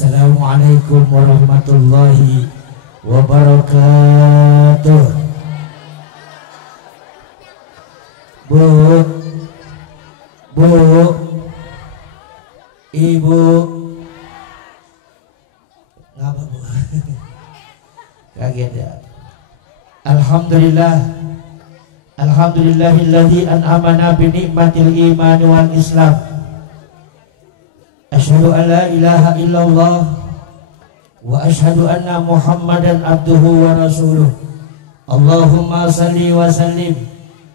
Assalamualaikum warahmatullahi wabarakatuh. Bu, ibu, ngapa bu? Kaget ya. Alhamdulillahilladzi an'amana bi ni'matil iman wal islam. Asyhadu an la ilaha illallah wa asyhadu anna Muhammadan abduhu wa rasuluh. Allahumma salli wa sallim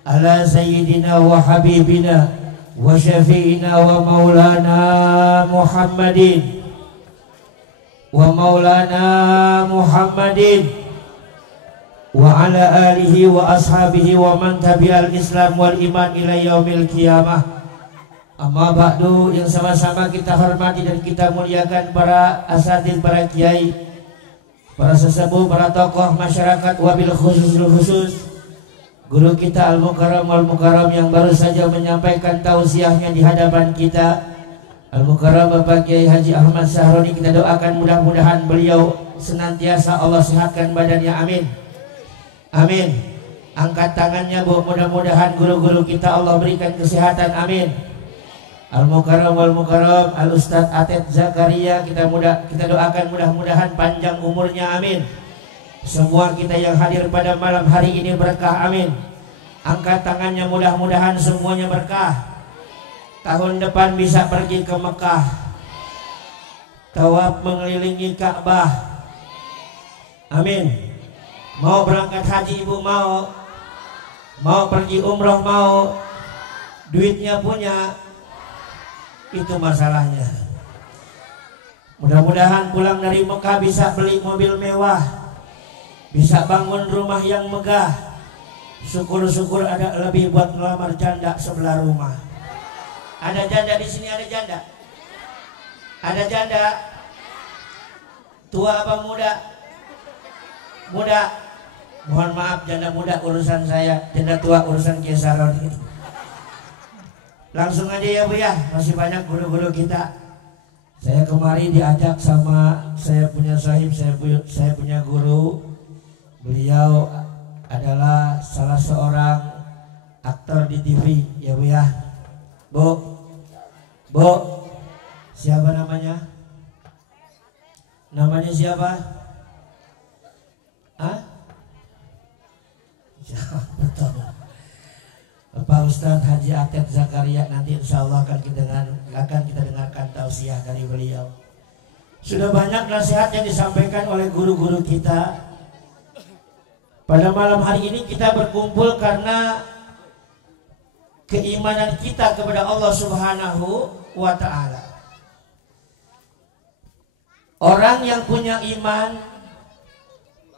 ala sayyidina wa habibina wa syafi'ina wa maulana Muhammadin wa ala alihi wa ashabihi wa man tabi'al islam wal iman ila yaumil qiyamah. Amma ba'du, yang sama-sama kita hormati dan kita muliakan para asatidz, para kiai, para sesepuh, para tokoh masyarakat, wabil khusus guru kita Al-Mukarram yang baru saja menyampaikan tausiahnya di hadapan kita. Al-Mukarram Bapak Kiai Haji Ahmad Sahroni, kita doakan mudah-mudahan beliau senantiasa Allah sehatkan badannya, amin. Amin. Angkat tangannya bu, mudah-mudahan guru-guru kita Allah berikan kesehatan, amin. Al-Mukarram Al-Ustadz Atet Zakaria, kita doakan mudah-mudahan panjang umurnya, amin. Semua kita yang hadir pada malam hari ini berkah, amin. Angkat tangannya, mudah-mudahan semuanya berkah. Tahun depan bisa pergi ke Mekah, tawaf mengelilingi Ka'bah, amin. Mau berangkat haji ibu, mau pergi umroh, mau, duitnya punya, itu masalahnya. Mudah-mudahan pulang dari Mekah bisa beli mobil mewah, bisa bangun rumah yang megah. Syukur-syukur ada lebih buat ngelamar janda sebelah rumah. Ada janda di sini, ada janda? Ada janda? Tua apa muda? Muda. Mohon maaf, janda muda urusan saya, janda tua urusan Kiai Sahroni. Langsung aja ya bu ya, masih banyak guru-guru kita. Saya kemarin diajak sama saya punya sahib, saya punya guru. Beliau adalah salah seorang aktor di TV ya bu ya. Bu, siapa namanya? Namanya siapa? Betul. Pak Ustadz Haji Atet Zakaria, nanti insya Allah akan kita dengarkan tausiah dari beliau. Sudah banyak nasihat yang disampaikan oleh guru-guru kita. Pada malam hari ini kita berkumpul karena keimanan kita kepada Allah Subhanahu wa Ta'ala. Orang yang punya iman,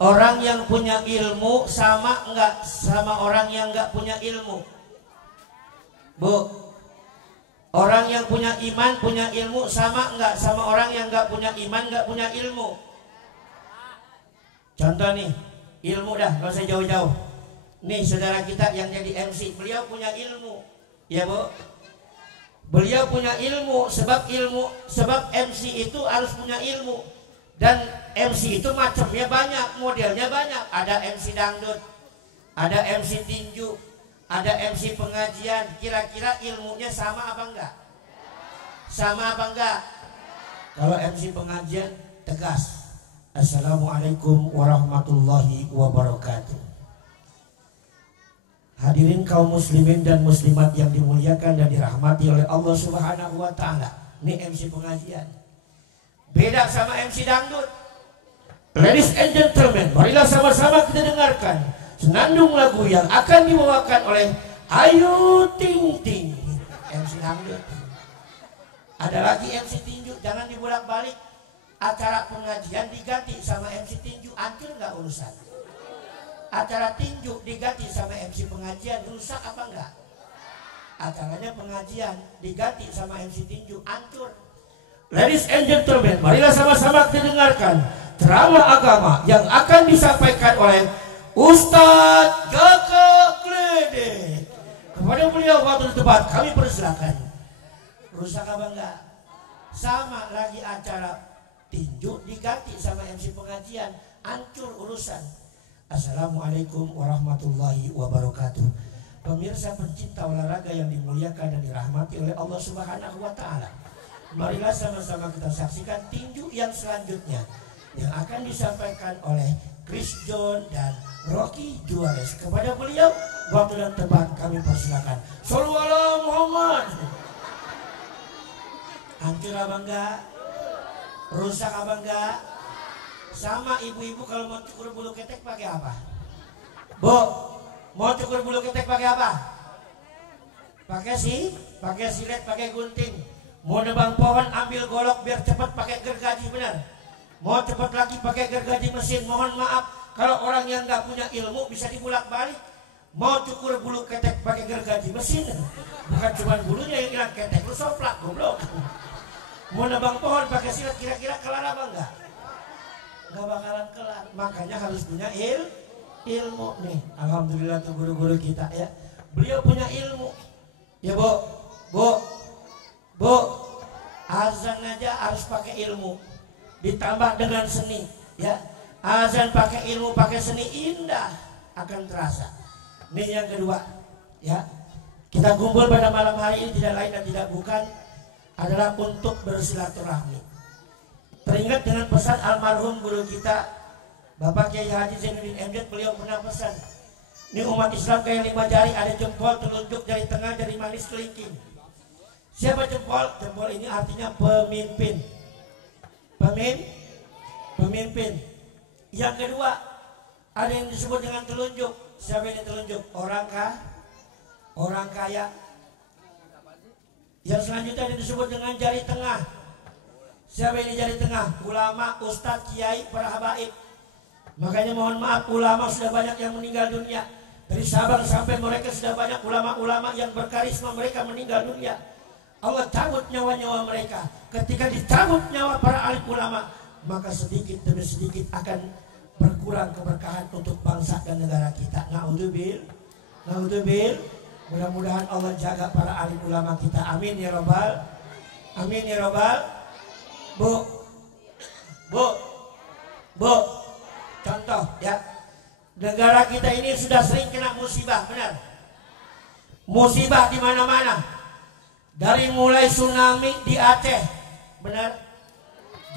orang yang punya ilmu sama enggak sama orang yang enggak punya ilmu? Bu, orang yang punya iman, punya ilmu sama enggak sama orang yang enggak punya iman, enggak punya ilmu? Contoh nih, ilmu dah, nggak usah jauh-jauh. Nih saudara kita yang jadi MC, beliau punya ilmu, ya bu. Beliau punya ilmu, sebab MC itu harus punya ilmu. Dan MC itu macamnya banyak, modelnya banyak. Ada MC dangdut, ada MC tinju, ada MC pengajian. Kira-kira ilmunya sama apa enggak? Sama apa enggak? Kalau MC pengajian tegas, Assalamualaikum warahmatullahi wabarakatuh. Hadirin kaum muslimin dan muslimat yang dimuliakan dan dirahmati oleh Allah Subhanahu wa Ta'ala. Ini MC pengajian, beda sama MC dangdut. Ladies and gentlemen, marilah sama-sama kita dengarkan senandung lagu yang akan dibawakan oleh Ayu Ting Ting, MC dangdut. Ada lagi MC tinju, jangan dibolak-balik. Acara pengajian diganti sama MC tinju, hancur nggak urusan? Acara tinju diganti sama MC pengajian, rusak apa enggak? Acaranya pengajian diganti sama MC tinju, hancur. Ladies and gentlemen, marilah sama-sama kita dengarkan ceramah agama yang akan disampaikan oleh Ustadz Kakak Gledek. Kepada beliau waktu tempat kami persilakan. Rusak apa enggak? Sama lagi acara tinju diganti sama MC pengajian, hancur urusan. Assalamualaikum warahmatullahi wabarakatuh. Pemirsa pencinta olahraga yang dimuliakan dan dirahmati oleh Allah Subhanahu wa Ta'ala, marilah sama-sama kita saksikan tinju yang selanjutnya yang akan disampaikan oleh Chris John dan Rocky Juarez. Kepada beliau waktu dan tempat kami persilakan. Shallu ala Muhammad. Hancur apa enggak? Rusak apa enggak? Sama ibu-ibu kalau mau cukur bulu ketek pakai apa? Bu, mau cukur bulu ketek pakai apa? Pakai silet, pakai gunting. Mau nebang pohon ambil golok biar cepat pakai gergaji, benar. Mau cepat lagi pakai gergaji mesin. Mohon maaf kalau orang yang nggak punya ilmu bisa dibulak-balik. Mau cukur bulu ketek pakai gergaji mesin, bukan cuma bulunya yang hilang, ketek lu soplak goblok. Mau nebang pohon pakai silet, kira-kira kelar apa enggak? Nggak bakalan kelar. Makanya harus punya ilmu nih. Alhamdulillah tuh guru-guru kita ya, beliau punya ilmu ya. Bu, azan aja harus pakai ilmu ditambah dengan seni ya. Azan pakai ilmu, pakai seni, indah akan terasa. Ini yang kedua ya, kita kumpul pada malam hari ini tidak lain dan tidak bukan adalah untuk bersilaturahmi. Teringat dengan pesan almarhum guru kita Bapak Kiai Haji Zainuddin MZ, beliau pernah pesan, ini umat Islam kayak 5 jari, ada jempol, telunjuk, jari tengah, jari manis, kelingking. Siapa jempol? Jempol ini artinya pemimpin. Pemimpin. Yang kedua, ada yang disebut dengan telunjuk. Siapa ini telunjuk? Orang kaya. Yang selanjutnya ada yang disebut dengan jari tengah. Siapa ini jari tengah? Ulama, ustadz, kiai, para habaib. Makanya mohon maaf, ulama sudah banyak yang meninggal dunia. Dari Sabang sampai mereka sudah banyak ulama-ulama yang berkarisma, mereka meninggal dunia. Allah cabut nyawa-nyawa mereka. Ketika dicabut nyawa para alim ulama, maka sedikit demi sedikit akan berkurang keberkahan untuk bangsa dan negara kita. Naudzubil. Mudah-mudahan Allah jaga para alim ulama kita. Amin ya robbal. Amin ya robbal. Bu, contoh ya, negara kita ini sudah sering kena musibah, benar. Musibah di mana-mana. Dari mulai tsunami di Aceh, benar.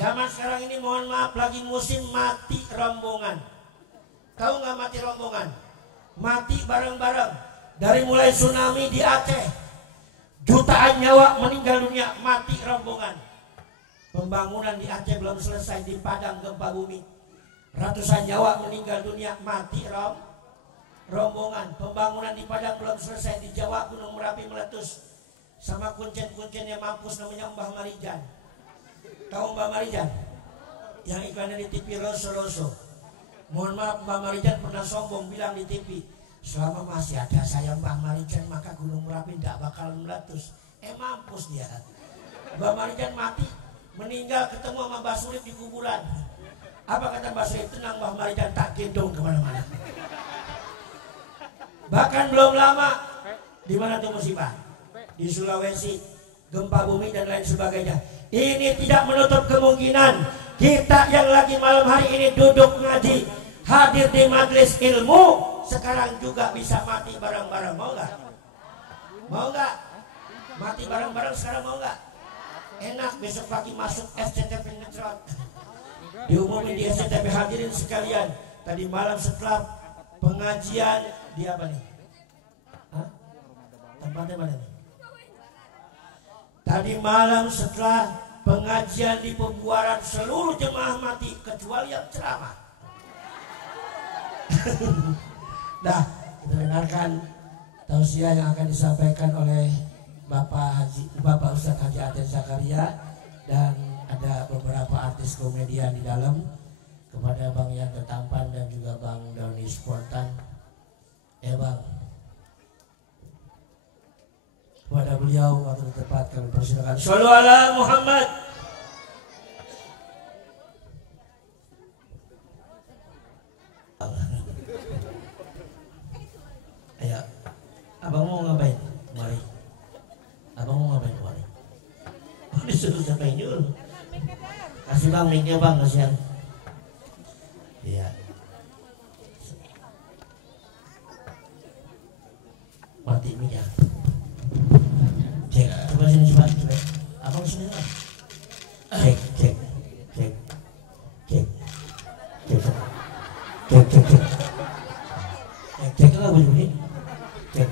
Zaman sekarang ini mohon maaf lagi musim mati rombongan. Tahu nggak mati rombongan? Mati bareng-bareng. Dari mulai tsunami di Aceh, jutaan nyawa meninggal dunia, mati rombongan. Pembangunan di Aceh belum selesai, di Padang gempa bumi, ratusan nyawa meninggal dunia, mati rombongan. Pembangunan di Padang belum selesai, di Jawa Gunung Merapi meletus. Sama kuncen-kuncen yang mampus namanya Mbah Marijan. Tahu Mbah Marijan? Yang iklannya di TV Roso. Mohon maaf, Mbah Marijan pernah sombong bilang di TV, selama masih ada saya Mbah Marijan maka Gunung Merapi tidak bakal meletus. Mampus dia. Mbah Marijan mati, meninggal, ketemu sama Mbah Surip di kuburan. Apa kata Mbah Surip? Tenang Mbah Marijan, tak gendong kemana-mana. Bahkan belum lama, di mana tuh musibah? Di Sulawesi, gempa bumi dan lain sebagainya. Ini tidak menutup kemungkinan kita yang lagi malam hari ini duduk ngaji, hadir di majelis ilmu, sekarang juga bisa mati bareng-bareng. Mau nggak? Mati bareng-bareng sekarang mau nggak? Enak, besok pagi masuk SCTV Netron, diumumin di SCTV. Hadirin sekalian, tadi malam setelah pengajian di apa nih? Tempatnya mana nih? Tadi malam setelah pengajian di Pembuaran, seluruh jemaah mati kecuali yang ceramah. Dah, kita dengarkan tausiah yang akan disampaikan oleh Bapak Ustadz Haji Aten Zakaria, dan ada beberapa artis komedian di dalam, kepada Bang Yan Tampan dan juga Bang Dauni Spontan. Bang, kepada beliau waktu tepat kami persilakan. Shallu ala Muhammad. Ayo, abang mau ngapain? Mari. Abang mau ngapain? Mari. Disuruh siapa yang nyuruh? Kasih Bang, mic-nya Bang, kasihan. Iya. Mati mic-nya. Cek, coba sini coba. Abang sini Bang. Cek. Cek. Cek lah bunyi. Cek.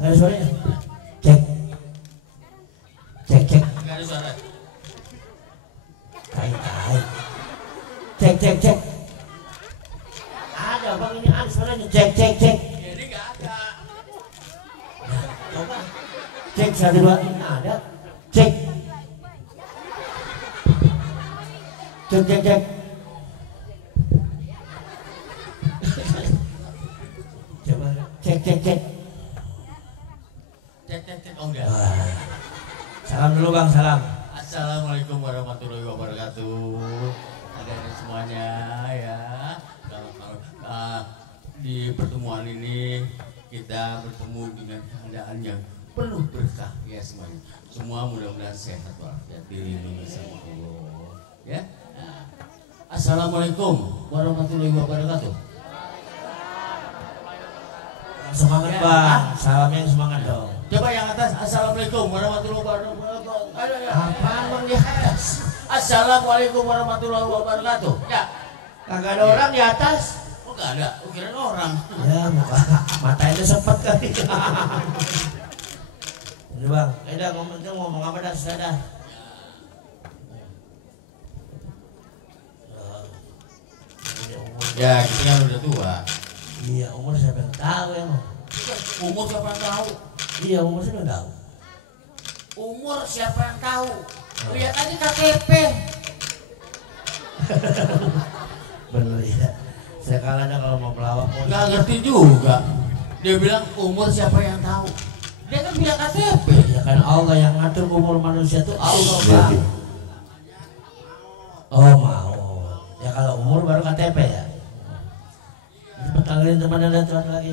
Nggak ada suaranya. Cek. Nggak ada suara. Cek. Ada Bang, ini ada suaranya. Cek. Jadi nggak ada. Coba. Cek 1 2 ini ada. Cek. Coba cek. Cek. Oh enggak. Salam dulu Bang, salam. Assalamualaikum warahmatullahi wabarakatuh. Ada semuanya ya. Di pertemuan ini kita bertemu dengan keadaan yang penuh berkah ya semuanya. Semua mudah-mudahan sehat walafiat, dilindungi sama Allah. Ya. Assalamualaikum warahmatullahi wabarakatuh. Semangat Ya. Bang, salamnya yang semangat dong. Coba yang atas. Assalamualaikum warahmatullahi wabarakatuh. Ayo. Apaan Bang di atas? Assalamualaikum warahmatullahi wabarakatuh. Ya. Kagak ada orang di atas. Oh enggak ada, kirain orang. Ya muka mata itu sepet kali. Ini Bang, udah ngomong apa dah sudah. Ya, kita kan udah tua. Iya, umur siapa yang tahu emang? Umur siapa yang tahu? Iya, umur siapa yang tahu? Umur siapa yang tahu? Lihat aja KTP. Bener ya. Sekalanya kalau mau pelawak Gak ngerti juga. Dia bilang umur siapa yang tahu? Dia kan bilang KTP. ya kan Allah yang ngatur umur manusia itu Allah Bang. Oh mau. Ya kalau umur baru KTP ya. Cepet panggilin teman dan Tuhan lagi.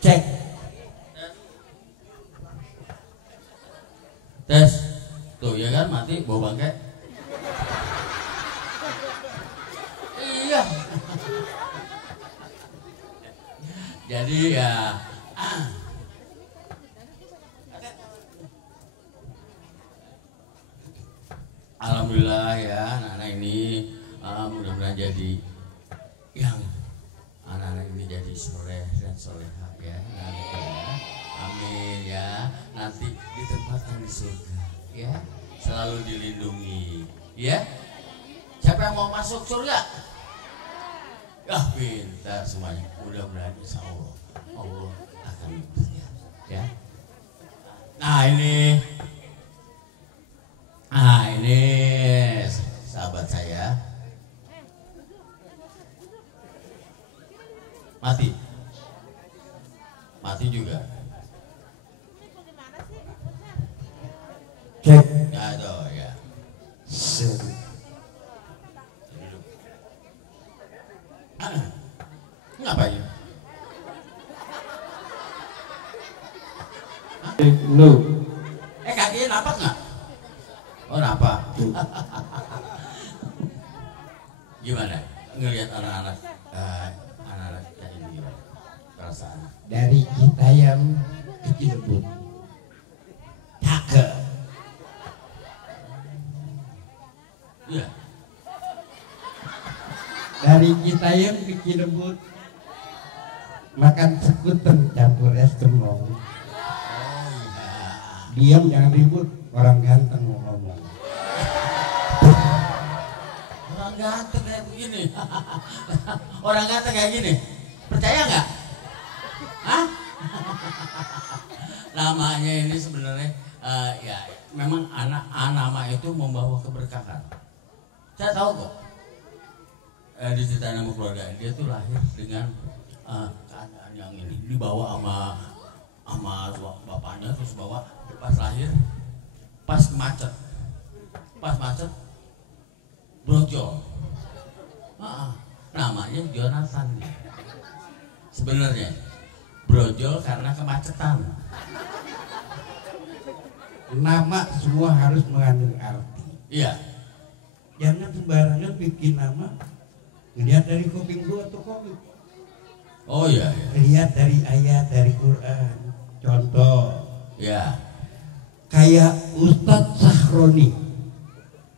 Cek. Tes. Tuh ya kan mati bau bangke. Iya. Jadi ya alhamdulillah ya anak-anak ini mudah-mudahan jadi yang anak-anak ini jadi soleh dan soleha ya nanti ya. Amin ya, nanti ditempatkan di surga ya, selalu dilindungi ya. Siapa yang mau masuk surga? Ya pintar semuanya, mudah-mudahan insya Allah akan ya. Nah ini sahabat saya mati juga. Cek. Aduh ya. Ngapain? No. Kakinya napak nggak? Oh napak. Gimana? Ngelihat anak-anak kayak ini gimana? Perasaan? Dari kita yang kecil pun Cakep. Iya. dari kita yang kecil pun makan sekuten campur es kembang. Diam jangan ribut, orang ganteng mau ngomong. Orang ganteng kayak begini. Orang ganteng kayak gini. Percaya nggak? Hah? Namanya ini sebenarnya ya memang nama itu membawa keberkahan. Saya tahu kok. Di cerita nama keluarga dia tuh lahir dengan keadaan yang ini dibawa sama bapaknya, terus bawa pas lahir pas macet brojol Namanya Jonathan. Sebenarnya brojol karena kemacetan. Nama semua harus mengandung arti. Iya. Jangan sembarangan bikin nama ngelihat dari kuping lu atau komik. Oh iya, iya. Lihat dari ayat dari Quran. Contoh. Ya. Kayak Ustadz Sahroni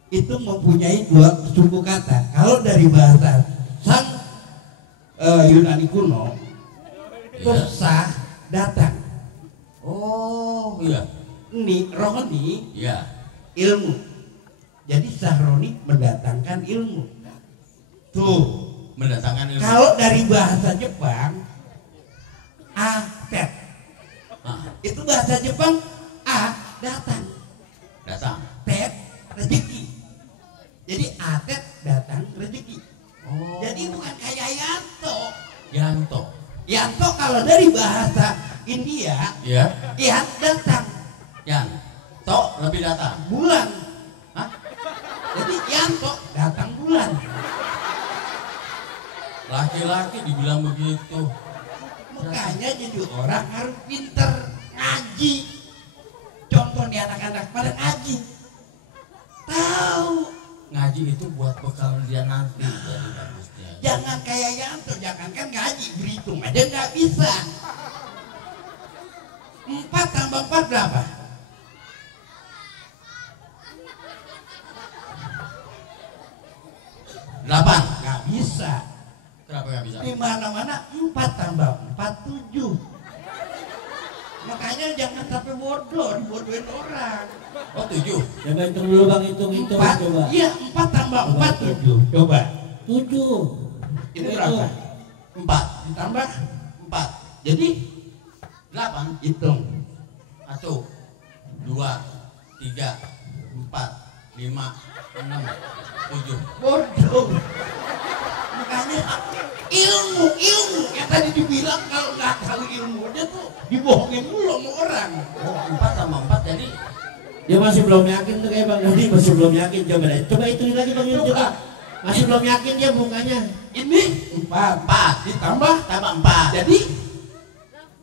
itu mempunyai 2 suku kata. Kalau dari bahasa sang Yunani kuno, itu sah datang. Oh iya. Ini rohani, Iya. ilmu. Jadi Sahroni mendatangkan ilmu. Tuh. Mendatangkan ilmu. Kalau dari bahasa Jepang, atet. Itu bahasa Jepang, datang. Datang. Tet rezeki. Jadi atet datang rezeki. Oh. Jadi bukan kayak Yanto. Yanto kalau dari bahasa India, ya. Yan datang. Yanto lebih datang. Bulan. Hah? Jadi Yanto datang bulan. Laki-laki dibilang begitu. Makanya jadi orang harus pinter ngaji. Contoh nih anak-anak pada ngaji. Tahu. Ngaji itu buat bekal dia nanti. Jadi bagusnya. Jangan kayak Yanto, jangankan ngaji, berhitung aja nggak bisa. 4 tambah 4 berapa? 8. Nggak bisa. Kenapa nggak bisa? Di mana-mana 4 tambah 4 7. Makanya jangan sampai bodoh, dibodohin orang. Oh 7. Coba hitung dulu bang, hitung 4, coba. iya 4 tambah 4 7. Coba. 7. Ini berapa? 4 Ditambah 4. jadi 8. hitung. 1 2 3 4 5 6 7. Bodoh. Makanya ilmu yang tadi dibilang kalau nggak tahu ilmunya tuh dibohongin mulu sama orang. Oh 4 tambah 4 jadi Dia masih belum yakin tuh kayak bang Dodi, masih belum yakin. Coba hitungin lagi bang Yul, coba. Masih belum yakin dia bunganya. Ini 4 ditambah 4. jadi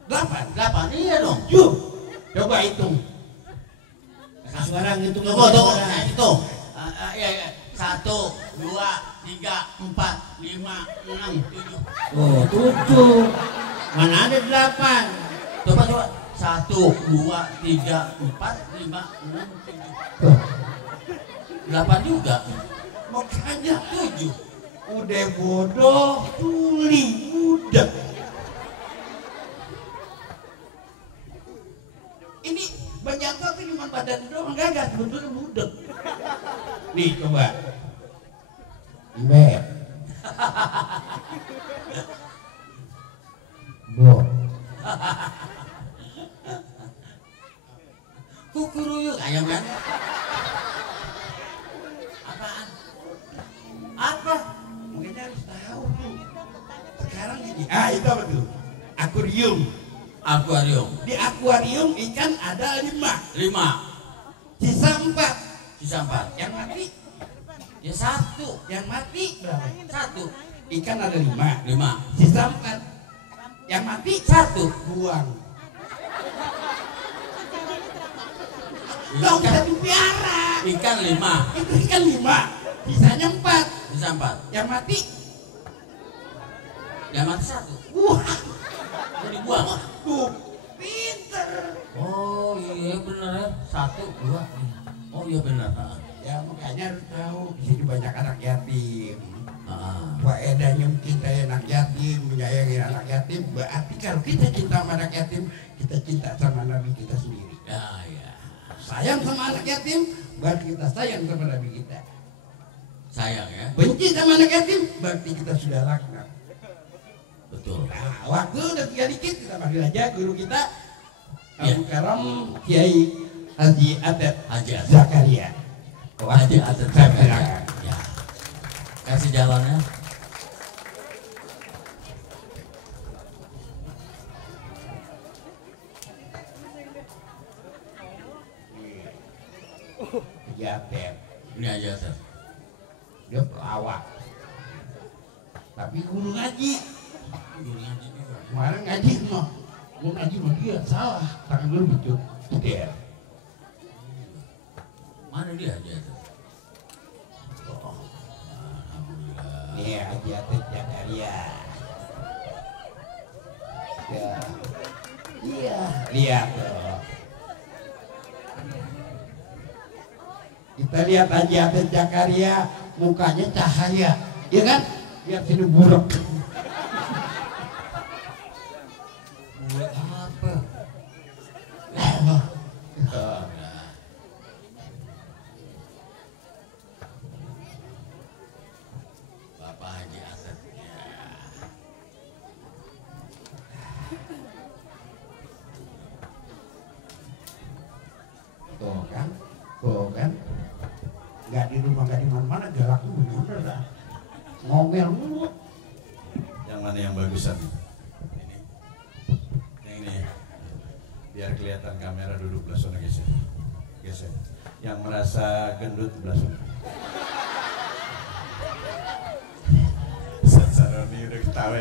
8. Iya dong. 7. Coba hitung. Sekarang hitung. Tunggu. Hitung. Iya. 1 2 3 4 5 6 7. Oh 7. Mana ada 8? Coba 1 2 3 4 5 6 7. 8 juga. Makanya 7. udah bodoh, tuli, mudah. Ini banyak tuh cuma badan doang, enggak sebetulnya mudah. Nih coba. Ibe. Bo. Kukuruyuk ayam kan? Apaan? Apa? Mungkin harus tahu tuh. Sekarang gini. Itu apa tuh? Akuarium. Di akuarium ikan ada 5. Sisa 4. Sisa 4. Yang mati? Ya 1. Yang mati berapa? 1. Ikan ada 5. 5. Sisa 4. Yang mati 1. buang. Dong bisa dipiara. Ikan 5. Itu ikan 5. Sisanya 4. Sisa 4. Yang mati 1. buang. Mau dibuang. Tuh, pinter. Oh iya bener ya. 1 2 3. Oh iya bener. Ya makanya harus tahu di sini banyak anak yatim. Ah. Faedahnya mencintai anak yatim, menyayangi anak yatim. Berarti kalau kita cinta sama anak yatim, kita cinta sama Nabi kita sendiri. Ya. Sayang sama anak yatim, berarti kita sayang sama Nabi kita. Sayang ya. Benci sama anak yatim, berarti kita sudah laknat. Betul. Nah, waktu udah tinggal dikit, kita panggil aja guru kita, Ya. Abu Karam Kiai Haji Atet Zakaria. Haji Atet Zakaria. Ya. Kasih jalannya. Haji Atet. Ini aja Atet. Dia pelawak. Tapi guru ngaji. Guru ngaji juga. Kemarin ngaji mah. Mau ngaji mah dia salah. Tangan dulu betul. Dia. Mana dia aja itu? Oh. Alhamdulillah. Nih aja teh Jakaria. Ya. Iya. Lihat tuh. Kita lihat aja teh Jakaria, mukanya cahaya, ya kan? Lihat sini buruk. Buat apa? Bapak Haji Asep. Tuh kan, nggak di rumah nggak di mana-mana galaknya bener dah, ngomel mulu. Yang mana yang bagusan? Ini, yang ini ya. Biar kelihatan kamera duduk belah sana geser. Yang merasa gendut belah sana. Saroni udah ketawa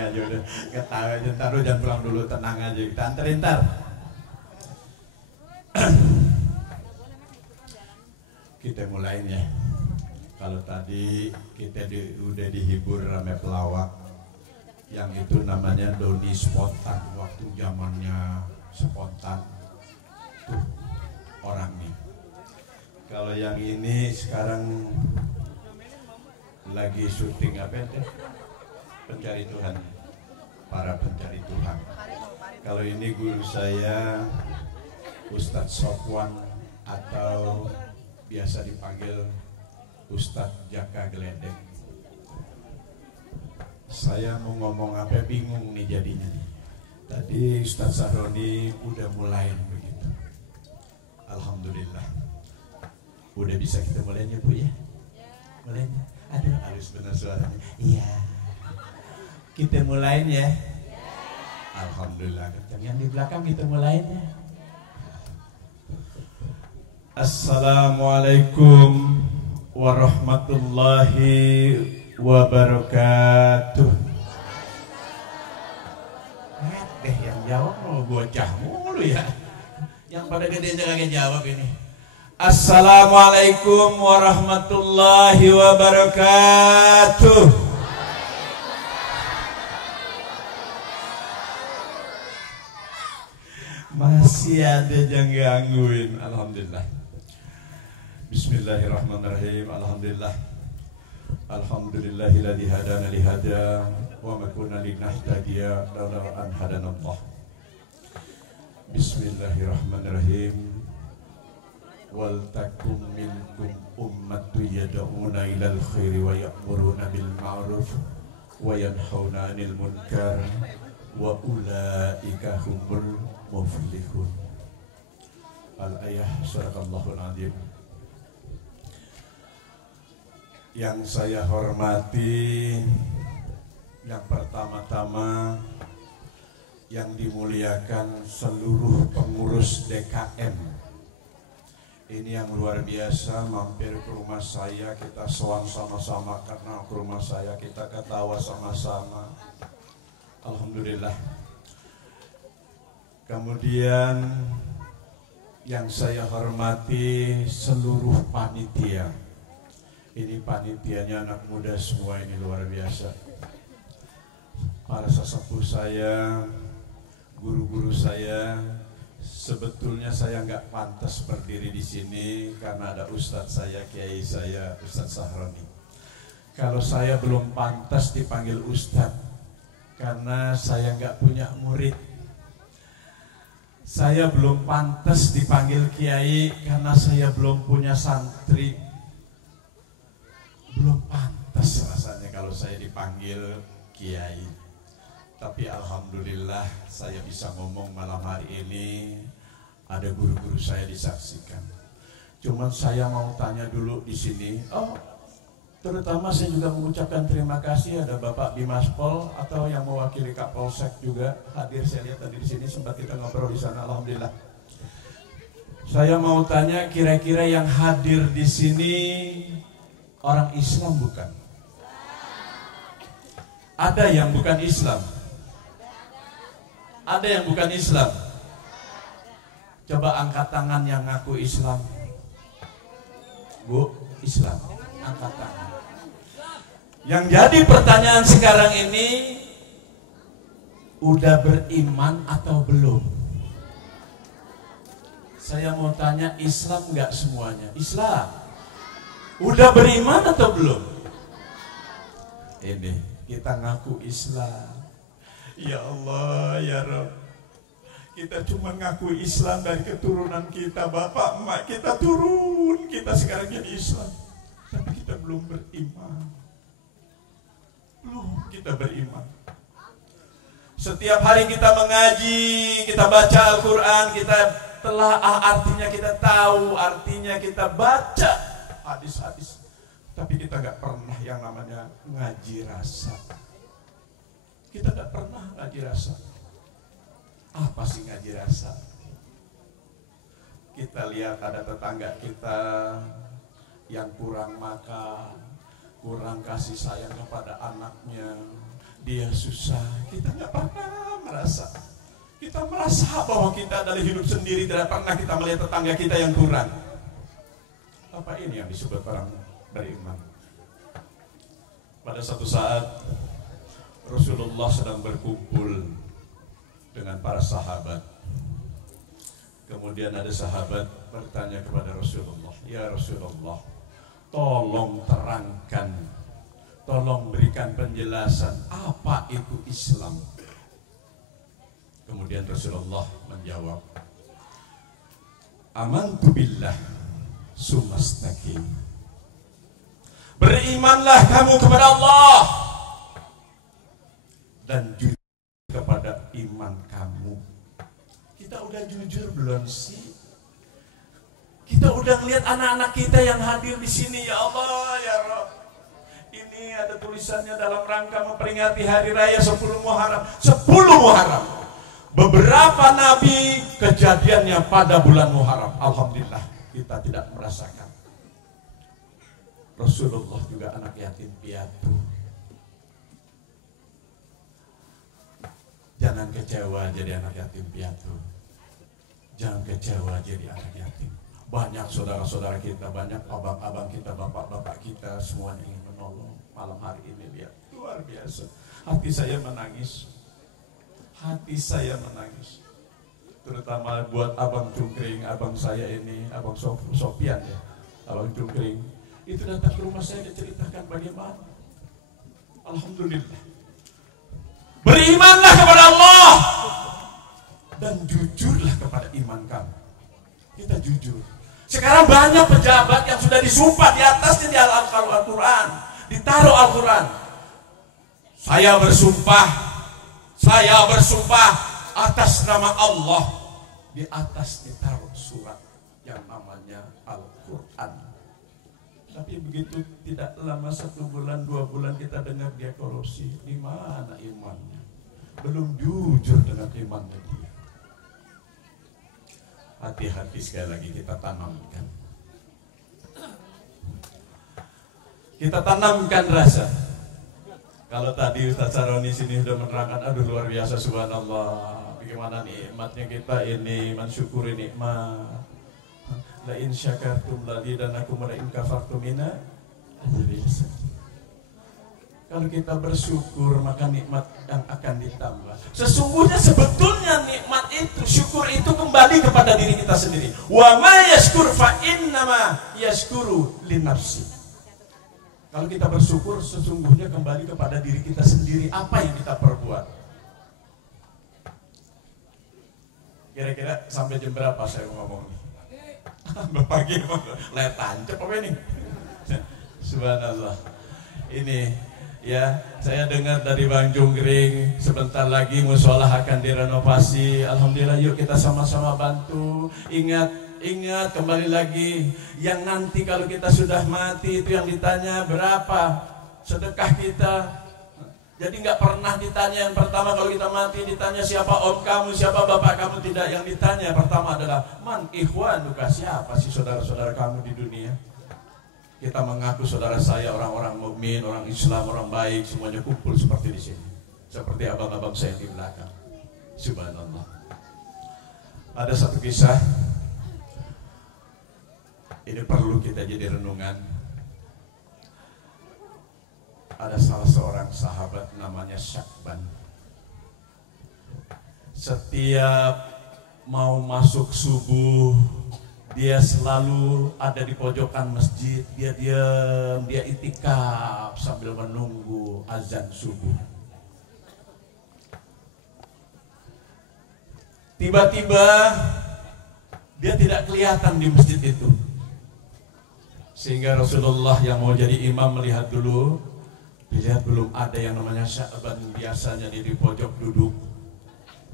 aja ntar lu jangan pulang dulu, tenang aja, kita anterin ntar. Kita mulain ya. Kalau tadi kita udah dihibur rame pelawak, yang itu namanya Doni Spontan, waktu zamannya spontan tuh orang nih. Kalau yang ini sekarang lagi syuting apa itu? Pencari Tuhan, para pencari Tuhan. Kalau ini guru saya Ustadz Sofwan atau biasa dipanggil Ustadz Jaka Geledek. Saya mau ngomong apa bingung nih jadinya. Tadi Ustadz Sahroni udah mulai begitu. Alhamdulillah. Udah bisa kita mulainya Bu ya? Mulainya. Aduh halus benar suaranya. Iya. Kita mulain ya. Alhamdulillah. Yang di belakang kita mulainya. Assalamualaikum warahmatullahi wabarakatuh. Deh yang jawab mau bocah mulu ya. Yang pada gede aja kagak jawab ini. Assalamualaikum warahmatullahi wabarakatuh. Masih ada yang gangguin. Alhamdulillah. Bismillahirrahmanirrahim. Alhamdulillah. Alhamdulillahilladzi hadana li hada wa ma kunna linahtadiya laula an hadanallah. Bismillahirrahmanirrahim. Wal takum minkum ummatun yad'una ilal khairi wa ya'muruna bil ma'ruf wa yanhauna 'anil munkar wa ulaika humul muflihun. Al-ayah sadaqallahul azim. Yang saya hormati, yang pertama-tama yang dimuliakan seluruh pengurus DKM. Ini yang luar biasa, mampir ke rumah saya, kita sowan sama-sama karena ke rumah saya kita ketawa sama-sama. Alhamdulillah. Kemudian yang saya hormati seluruh panitia. Ini panitianya anak muda semua, ini luar biasa. Para sesepuh saya, guru-guru saya, sebetulnya saya nggak pantas berdiri di sini karena ada ustadz saya, kiai saya, Ustadz Sahroni. Kalau saya belum pantas dipanggil ustadz karena saya nggak punya murid. Saya belum pantas dipanggil kiai karena saya belum punya santri. Belum pantas rasanya kalau saya dipanggil kiai. Tapi alhamdulillah saya bisa ngomong malam hari ini. Ada guru-guru saya disaksikan. Cuman saya mau tanya dulu di sini. Terutama saya juga mengucapkan terima kasih ada Bapak Bimas Pol atau yang mewakili Kapolsek juga hadir. Saya lihat tadi di sini sempat kita ngobrol di sana. Alhamdulillah. Saya mau tanya, kira-kira yang hadir di sini orang Islam bukan? Ada yang bukan Islam? Ada yang bukan Islam? Coba angkat tangan yang ngaku Islam. Bu, Islam, angkat tangan. Yang jadi pertanyaan sekarang ini, udah beriman atau belum? Saya mau tanya, Islam nggak semuanya? Islam. Udah beriman atau belum? Ini kita ngaku Islam. Ya Allah, ya Rabb, kita cuma ngaku Islam dari keturunan kita, bapak emak kita turun, kita sekarang jadi Islam, tapi kita belum beriman. Belum kita beriman. Setiap hari kita mengaji, kita baca Al-Quran, kita telaah artinya, kita tahu artinya, kita baca hadis-hadis, tapi kita gak pernah yang namanya ngaji rasa. Kita gak pernah ngaji rasa. Apa sih ngaji rasa? Kita lihat ada tetangga kita yang kurang makan, kurang kasih sayang kepada anaknya, dia susah, kita gak pernah merasa. Kita merasa bahwa kita adalah hidup sendiri, tidak pernah kita melihat tetangga kita yang kurang. Apa ini yang disebut orang beriman? Pada satu saat Rasulullah sedang berkumpul dengan para sahabat. Kemudian ada sahabat bertanya kepada Rasulullah, "Ya Rasulullah, tolong terangkan, tolong berikan penjelasan, apa itu Islam?" Kemudian Rasulullah menjawab, "Amantu billah sumastaqim." Berimanlah kamu kepada Allah dan jujur kepada iman kamu. Kita udah jujur belum sih? Kita udah ngeliat anak-anak kita yang hadir di sini, ya Allah, ya Rabb. Ini ada tulisannya dalam rangka memperingati hari raya 10 Muharram. 10 Muharram. Beberapa nabi kejadiannya pada bulan Muharram. Alhamdulillah kita tidak merasakan. Rasulullah juga anak yatim piatu. Jangan kecewa jadi anak yatim piatu. Jangan kecewa jadi anak yatim. Banyak saudara-saudara kita, banyak abang-abang kita, bapak-bapak kita, semuanya ingin menolong. Malam hari ini lihat, luar biasa. Hati saya menangis. Hati saya menangis. Terutama buat abang Cungkring, abang saya ini, abang Sopian ya, abang Cungkring. Itu datang ke rumah saya dan ceritakan bagaimana. Alhamdulillah. Berimanlah kepada Allah dan jujurlah kepada iman kamu. Kita jujur. Sekarang banyak pejabat yang sudah disumpah di atasnya di Al-Quran, ditaruh Al-Quran. Saya bersumpah atas nama Allah. Di atas ditaruh surat yang namanya Al-Quran. Tapi begitu tidak lama 1 bulan 2 bulan kita dengar dia korupsi. Di mana imannya? Belum jujur dengan imannya dia. Hati-hati sekali lagi kita tanamkan. Kita tanamkan rasa. Kalau tadi Ustaz Saroni sini sudah menerangkan, aduh luar biasa subhanallah. Bagaimana nikmatnya kita ini mensyukuri nikmat. La in syakartum ladidanakum wa la in kafartum minna azabil. Kalau kita bersyukur maka nikmat yang akan ditambah. Sesungguhnya sebetulnya nikmat itu, syukur itu kembali kepada diri kita sendiri. Wa ma yashkur fa innama yashkuru li nafsi. Kalau kita bersyukur sesungguhnya kembali kepada diri kita sendiri, apa yang kita perbuat. Kira-kira sampai jam berapa saya ngomong nih? Pagi, lihat tancap apa ini? Subhanallah. Ini ya, saya dengar dari Bang Jungkring sebentar lagi musholah akan direnovasi. Alhamdulillah, yuk kita sama-sama bantu. Ingat kembali lagi, yang nanti kalau kita sudah mati itu yang ditanya berapa sedekah kita. Jadi nggak pernah ditanya yang pertama kalau kita mati ditanya siapa om kamu, siapa bapak kamu, tidak. Yang ditanya pertama adalah man ikhwanuka, siapa sih saudara-saudara kamu di dunia. Kita mengaku saudara saya orang-orang mukmin, orang Islam, orang baik, semuanya kumpul seperti di sini. Seperti abang-abang saya di belakang. Subhanallah. Ada satu kisah, ini perlu kita jadi renungan. Ada salah seorang sahabat namanya Syakban. Setiap mau masuk subuh, dia selalu ada di pojokan masjid. Dia diam, dia itikaf sambil menunggu azan subuh. Tiba-tiba dia tidak kelihatan di masjid itu, sehingga Rasulullah yang mau jadi imam melihat dulu. Dilihat belum ada yang namanya Syakban, biasanya di pojok duduk.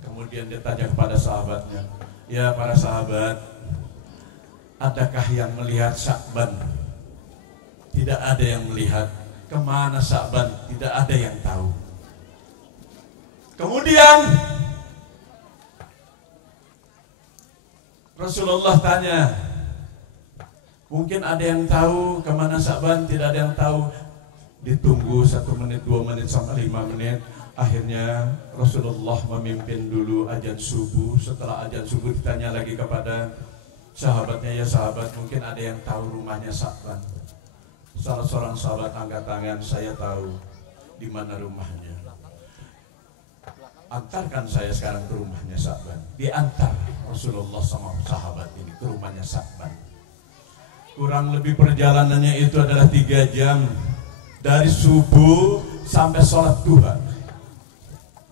Kemudian dia tanya kepada sahabatnya, ya para sahabat, adakah yang melihat Syakban? Tidak ada yang melihat. Kemana Syakban? Tidak ada yang tahu. Kemudian Rasulullah tanya, mungkin ada yang tahu kemana Syakban? Tidak ada yang tahu. Ditunggu 1 menit, 2 menit, sampai 5 menit. Akhirnya Rasulullah memimpin dulu azan subuh. Setelah azan subuh ditanya lagi kepada sahabatnya, ya sahabat, mungkin ada yang tahu rumahnya Syakban? Salah seorang sahabat angkat tangan, saya tahu. Di mana rumahnya? Antarkan saya sekarang ke rumahnya Syakban. Diantar Rasulullah sama sahabat ini ke rumahnya Syakban. Kurang lebih perjalanannya itu adalah 3 jam. Dari subuh sampai sholat duha.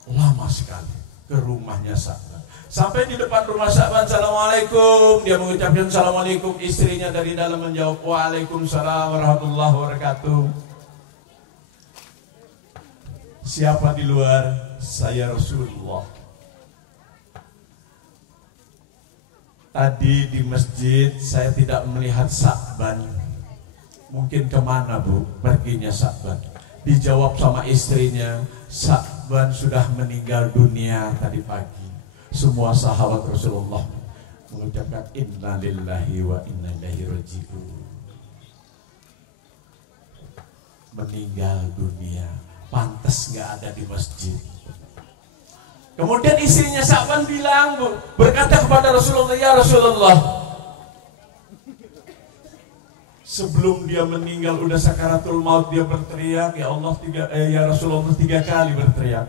Lama sekali ke rumahnya Syakban. Sampai di depan rumah Syakban, assalamualaikum. Dia mengucapkan assalamualaikum. Istrinya dari dalam menjawab, waalaikumsalam warahmatullahi wabarakatuh. Siapa di luar? Saya Rasulullah. Tadi di masjid saya tidak melihat Syakban. Mungkin kemana bu perginya Syakban? Dijawab sama istrinya, Syakban sudah meninggal dunia tadi pagi. Semua sahabat Rasulullah mengucapkan inna lillahi wa inna ilaihi raji'un. Meninggal dunia, pantas gak ada di masjid. Kemudian istrinya Syakban bilang, berkata kepada Rasulullah, ya Rasulullah, sebelum dia meninggal udah sakaratul maut, dia berteriak, ya Allah, ya Rasulullah 3 kali berteriak.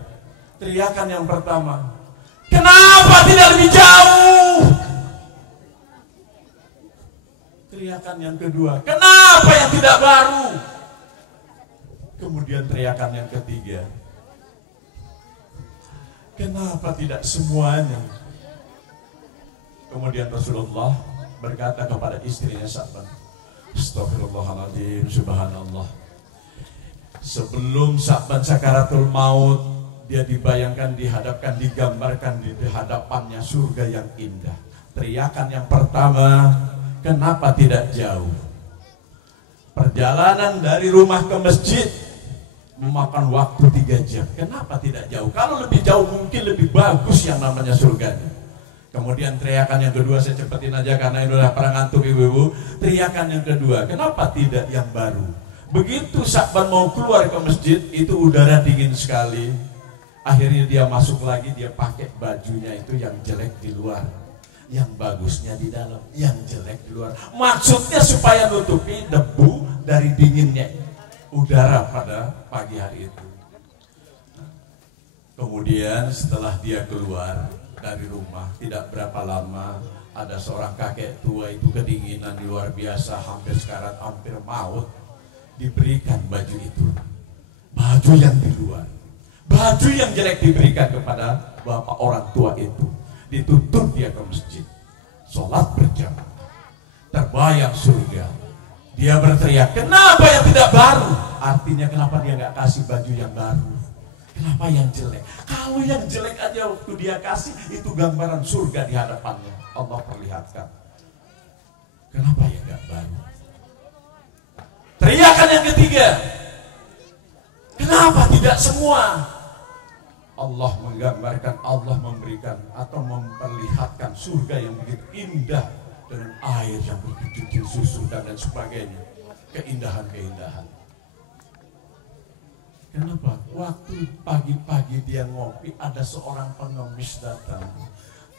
Teriakan yang pertama, kenapa tidak lebih jauh? Teriakan yang kedua, kenapa yang tidak baru? Kemudian teriakan yang ketiga, kenapa tidak semuanya? Kemudian Rasulullah berkata kepada istrinya Syakban, astagfirullahaladzim, subhanallah. Sebelum Syakban sakaratul maut, dia dibayangkan, dihadapkan, digambarkan di hadapannya surga yang indah. Teriakan yang pertama, kenapa tidak jauh? Perjalanan dari rumah ke masjid memakan waktu 3 jam. Kenapa tidak jauh? Kalau lebih jauh mungkin lebih bagus yang namanya surganya. Kemudian teriakan yang kedua, saya cepetin aja karena ini udah pada ngantuk ibu-ibu. Teriakan yang kedua, kenapa tidak yang baru? Begitu Syakban mau keluar ke masjid, itu udara dingin sekali. Akhirnya dia masuk lagi, dia pakai bajunya itu yang jelek di luar, yang bagusnya di dalam, yang jelek di luar. Maksudnya supaya nutupi debu dari dinginnya udara pada pagi hari itu. Kemudian setelah dia keluar dari rumah, tidak berapa lama ada seorang kakek tua itu kedinginan luar biasa, hampir sekarat, hampir maut. Diberikan baju itu, baju yang di luar, baju yang jelek diberikan kepada bapak orang tua itu. Dituntun dia ke masjid, sholat berjamaah, terbayang surga. Dia berteriak, kenapa yang tidak baru? Artinya kenapa dia nggak kasih baju yang baru? Kenapa yang jelek? Kalau yang jelek aja waktu dia kasih, itu gambaran surga di hadapannya. Allah perlihatkan. Kenapa ya gak baru? Teriakan yang ketiga, kenapa tidak semua? Allah menggambarkan, Allah memberikan atau memperlihatkan surga yang begitu indah dengan air yang bercucur susu dan lain sebagainya. keindahan-keindahan. Kenapa? Waktu pagi-pagi dia ngopi, ada seorang pengemis datang.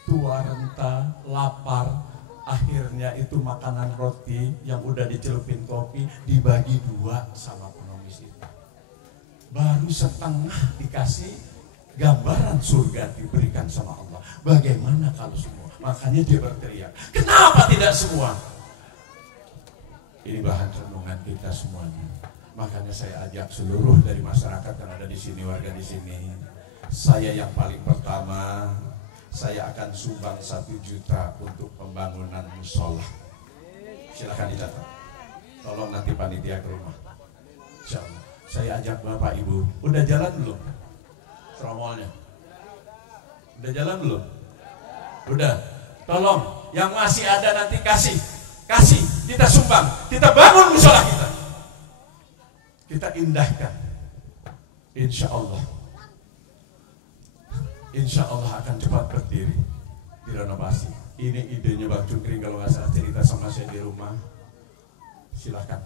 Tua renta, lapar, akhirnya itu makanan roti yang udah dicelupin kopi dibagi 2 sama pengemis itu. Baru setengah dikasih gambaran surga diberikan sama Allah. Bagaimana kalau semua? Makanya dia berteriak, kenapa tidak semua? Ini bahan renungan kita semuanya. Makanya saya ajak seluruh dari masyarakat yang ada di sini, warga di sini. Saya yang paling pertama, saya akan sumbang 1 juta untuk pembangunan musola. Silakan dicatat. Tolong nanti panitia ke rumah. Insyaallah. Saya ajak Bapak Ibu. Udah jalan belum? Tromolnya. Udah jalan belum? Udah. Tolong yang masih ada nanti kasih. Kita sumbang. Kita bangun musola kita. Kita indahkan. Insya Allah akan cepat berdiri, direnovasi. Ini idenya Bang Cukring, kalau nggak salah cerita sama saya di rumah. Silahkan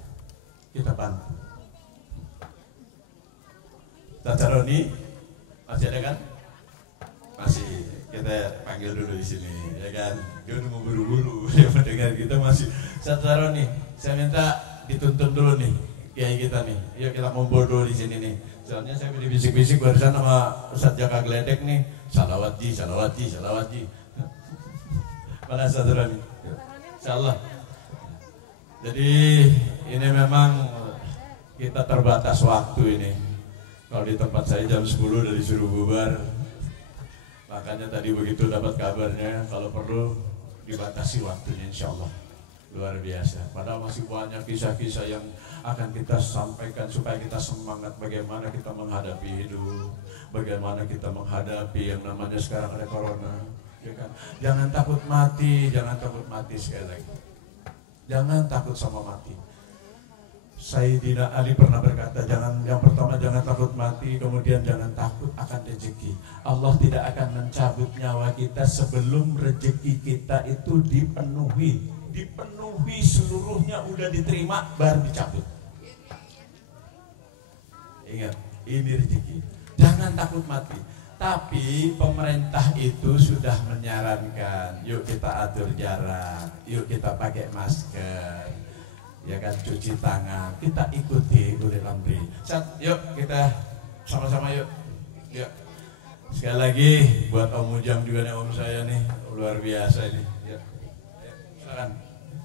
kita bantu. Tata Roni masih ada kan? Masih. Kita panggil dulu di sini, ya kan? Dia udah mau buru-buru, ya mendengar kita masih. Tata Roni, saya minta dituntun dulu nih. Kiai kita nih, yuk kita ngumpul dulu di sini nih. Soalnya saya beli bisik-bisik barusan sama Ustadz Jaka Gledek nih, salawat ji. Mana saudara nih? Insyaallah. Jadi ini memang kita terbatas waktu ini. Kalau di tempat saya jam 10 udah disuruh bubar. Makanya tadi begitu dapat kabarnya, kalau perlu dibatasi waktunya, insyaallah. Luar biasa. Padahal masih banyak kisah-kisah yang akan kita sampaikan supaya kita semangat bagaimana kita menghadapi hidup, bagaimana kita menghadapi yang namanya sekarang ada corona, ya kan? Jangan takut mati sekali lagi. Jangan takut sama mati. Sayyidina Ali pernah berkata, yang pertama jangan takut mati, kemudian jangan takut akan rezeki. Allah tidak akan mencabut nyawa kita sebelum rezeki kita itu dipenuhi seluruhnya, udah diterima baru dicabut. Ingat, ini rezeki. Jangan takut mati. Tapi pemerintah itu sudah menyarankan, yuk kita atur jarak, yuk kita pakai masker, ya kan, cuci tangan. Kita ikuti ulil amri. Yuk kita sama-sama yuk. Sekali lagi buat Om Ujang juga nih, Om saya nih, luar biasa ini. Yuk. Silakan.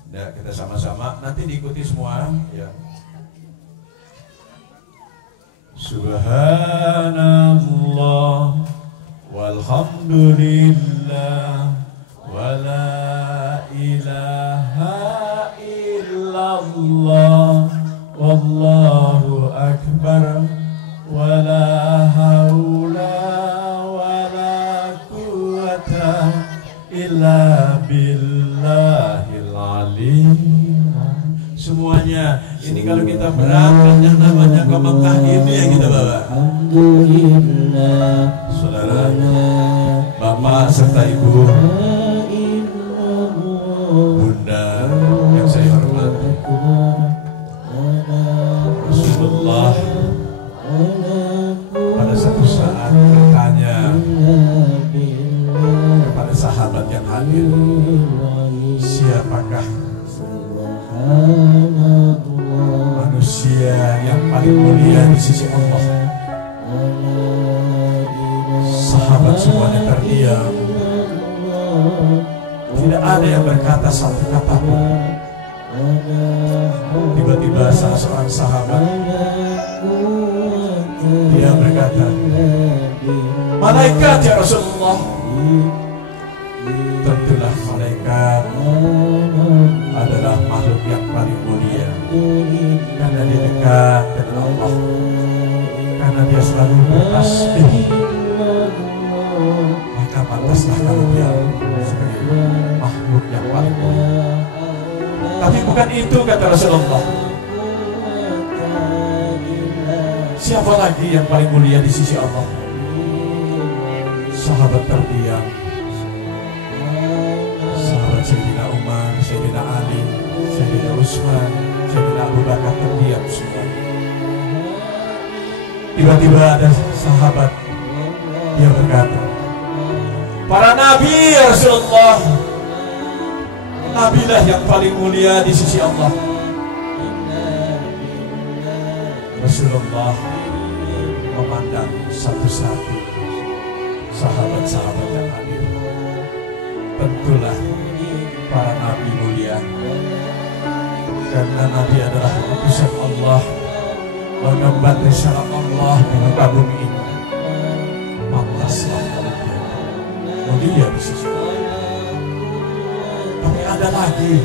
Ya, kita sama-sama nanti diikuti semua ya. Subhanallah walhamdulillah wala ilaha illallah wallahu akbar wala haula wala quwata illa billahil alim. Semuanya ini kalau kita berangkat yang namanya ke Mekah ini yang kita bawa. Alhamdulillah. Saudara, Bapak serta Ibu, Bunda yang saya hormati, Rasulullah pada satu saat bertanya kepada sahabat yang hadir, siapakah manusia yang paling mulia di sisi Allah? Sahabat semuanya terdiam. Tidak ada yang berkata satu kata pun. Tiba-tiba salah seorang sahabat, dia berkata, malaikat ya Rasulullah. Tentulah malaikat adalah makhluk yang paling mulia karena dia dekat dengan Allah, karena dia selalu bertasbih, maka pantaslah kalau dia sebagai makhluk yang paling mulia. Tapi bukan itu kata Rasulullah. Siapa lagi yang paling mulia di sisi Allah? Sahabat terdiam. Sahabat Sayyidina Umar, Sayyidina Ali, Sayyidina Utsman, Sayyidina Sayyidina Abu Bakar terdiam semua. Tiba-tiba ada sahabat, dia berkata, para nabi ya Rasulullah, nabilah yang paling mulia di sisi Allah. Rasulullah memandang satu-satu sahabat-sahabat yang hadir. Tentulah para nabi mulia, karena nabi adalah utusan Allah, mengemban risalah Allah di muka bumi ini. Pantaslah mereka mulia di sisi Allah. Tapi ada lagi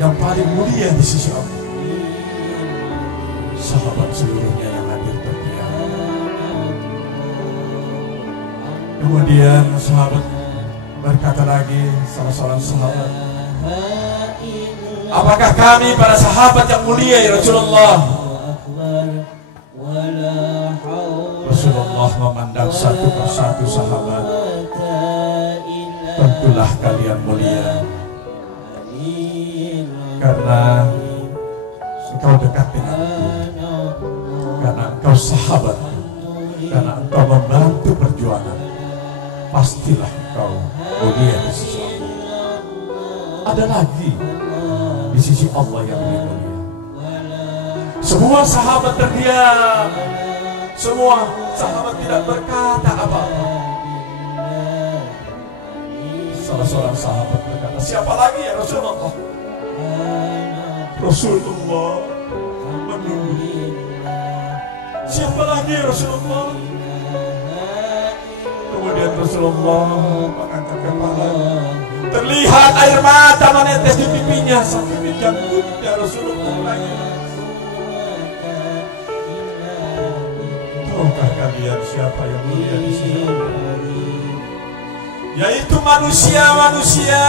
yang paling mulia di sisi Allah. Sahabat seluruhnya yang hadir terdiam. Kemudian sahabat berkata lagi, salah seorang sahabat, apakah kami para sahabat yang mulia ya Rasulullah? Rasulullah memandang satu persatu sahabat, tentulah kalian mulia, karena engkau dekat denganku, karena engkau sahabat, karena engkau membantu perjuangan, pastilah engkau mulia di sisi Allah. Ada lagi di sisi Allah yang lebih mulia. Semua sahabat terdiam, semua sahabat tidak berkata apa-apa. Salah seorang sahabat berkata, siapa lagi ya Rasulullah? Rasulullah menunggu. Siapa lagi ya Rasulullah? Kemudian Rasulullah mengangkat kepala, terlihat air mata menetes di pipinya sampai di janggutnya Rasulullah lagi. Tahukah kalian siapa yang mulia di sini? Yaitu manusia-manusia,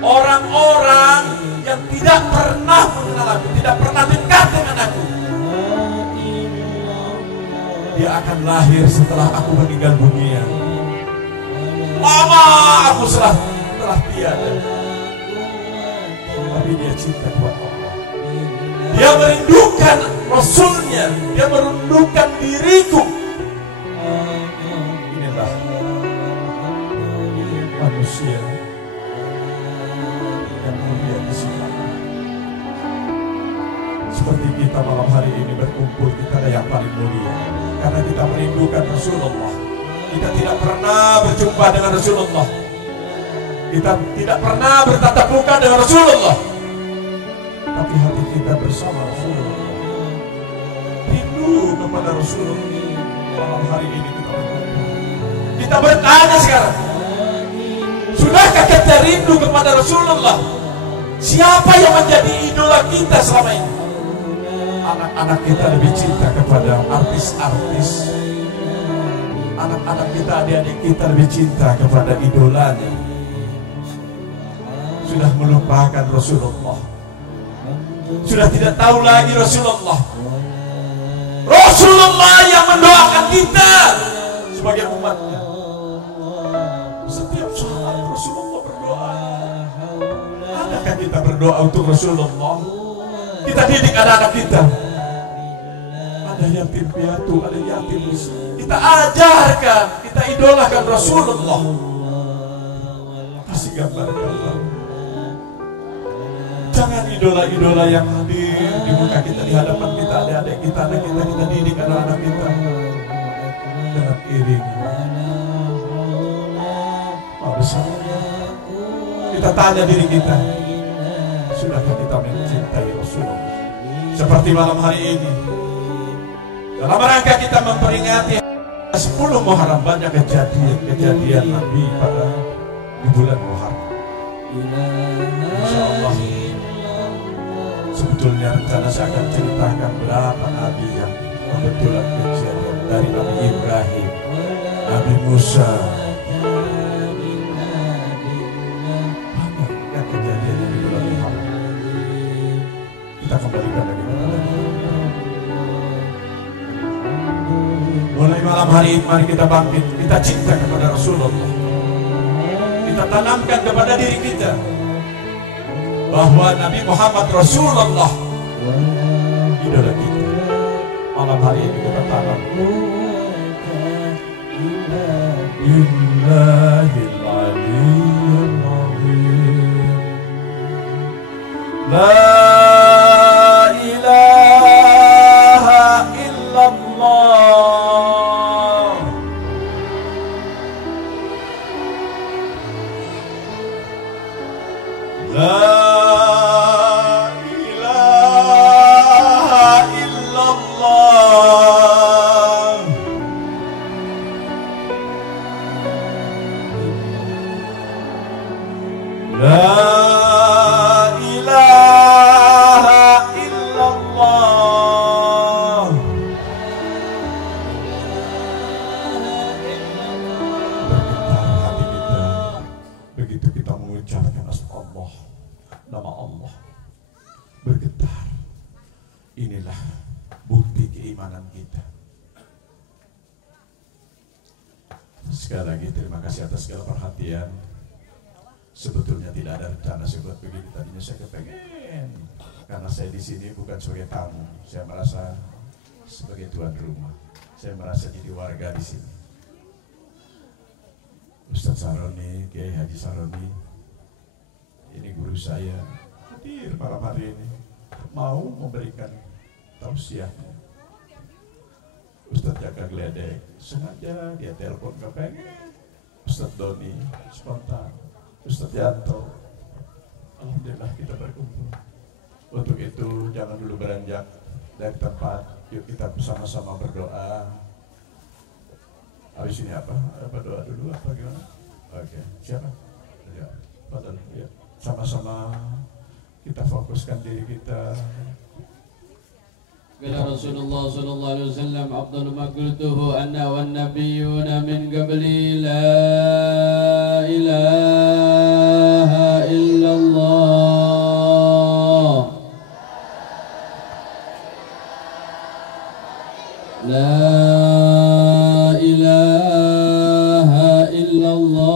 orang-orang yang tidak pernah mengenal aku, tidak pernah dekat dengan aku. Dia akan lahir setelah aku meninggal dunia. Lama aku telah tiada, tapi dia cinta kepada Allah. Dia merindukan Rasulnya, dia merindukan diriku. Inilah manusia yang mulia di sini. Seperti kita malam hari ini berkumpul, kita ada yang paling mulia karena kita merindukan Rasulullah. Kita tidak pernah berjumpa dengan Rasulullah, kita tidak pernah bertatap muka dengan Rasulullah, tapi hati kita bersama Rasulullah, rindu kepada Rasulullah. Malam hari ini kita berkumpul, kita bertanya sekarang, sudahkah kita rindu kepada Rasulullah? Siapa yang menjadi idola kita selama ini? Anak-anak kita lebih cinta kepada artis-artis. Anak-anak kita, adik-adik kita lebih cinta kepada idolanya. Sudah melupakan Rasulullah. Sudah tidak tahu lagi Rasulullah. Rasulullah yang mendoakan kita sebagai umatnya. Setiap saat Rasulullah berdoa. Adakah kita berdoa untuk Rasulullah? Kita didik anak-anak kita. Ada yatim piatu, ada yatim miskin. Kita ajarkan, kita idolakan Rasulullah. Kasih gambar-gambar. Jangan idola-idola yang hadir di muka kita, di hadapan kita, adik-adik kita, anak kita didik anak-anak kita dengan iring. Besarnya kita tanya diri kita, sudahkah kita mencintai Rasulullah? Seperti malam hari ini, dalam rangka kita memperingati 10 Muharram, banyak kejadian Nabi pada di bulan Muharram. Insyaallah sebetulnya rencana saya akan ceritakan berapa Nabi yang kebetulan kejadian, dari Nabi Ibrahim, Nabi Musa, banyak yang kejadian di bulan Muharram. Kita kembalikan lagi kepada mulai malam hari ini. Mari kita bangkit, kita cinta kepada Rasulullah, kita tanamkan kepada diri kita bahwa Nabi Muhammad Rasulullah idola kita. Malam hari ini kita tanam Illahil Aliyyil Azim. La ilaha illallah. La ilaha illallah. La ilaha illallah. Bergetar hati kita begitu kita mengucapkan Allah, nama Allah. Bergetar. Inilah bukti keimanan kita. Sekali lagi terima kasih atas segala perhatian. Sebetulnya tidak ada rencana saya buat begini. Tadinya saya kepengen, karena saya di sini bukan sebagai tamu. Saya merasa sebagai tuan rumah. Saya merasa jadi warga di sini. Ustadz Saroni, Kiai Haji Saroni, ini guru saya, hadir malam hari ini, mau memberikan tausiahnya. Ustadz Jaka Gledek, sengaja dia telepon kepengen. Ustadz Doni, spontan. Ustadz Yanto, alhamdulillah kita berkumpul. Untuk itu jangan dulu beranjak dari tempat. Yuk kita bersama-sama berdoa. Habis ini apa? Berdoa dulu apa gimana? Oke, siapa? Ya, padahal ya. Sama-sama kita fokuskan diri kita. Qala Rasulullah sallallahu alaihi wasallam afdalu ma qultuhu anna wan nabiyyuna min qabli la ilaha illallah la ilaha illallah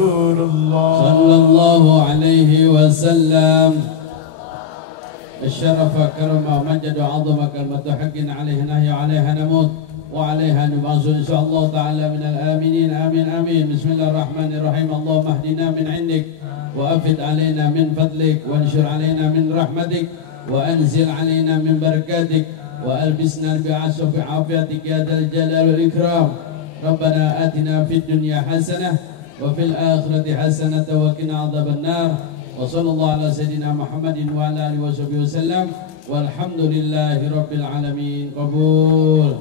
Rasulullah sallallahu alaihi wasallam. الشرف كرم ومجد وعظم كلمة حق عليه نهي عليها نموت وعليها نبعث إن شاء الله تعالى من الآمنين آمين آمين. بسم الله الرحمن الرحيم. اللهم اهدنا من عندك وأفد علينا من فضلك وانشر علينا من رحمتك وأنزل علينا من بركاتك وألبسنا بعشق عافيتك يا ذا الجلال والإكرام. ربنا آتنا في الدنيا حسنة وفي الآخرة حسنة وقنا عذاب النار. وصلى الله على سيدنا محمد وعلى آله وصحبه وسلم والحمد لله رب العالمين. قبول.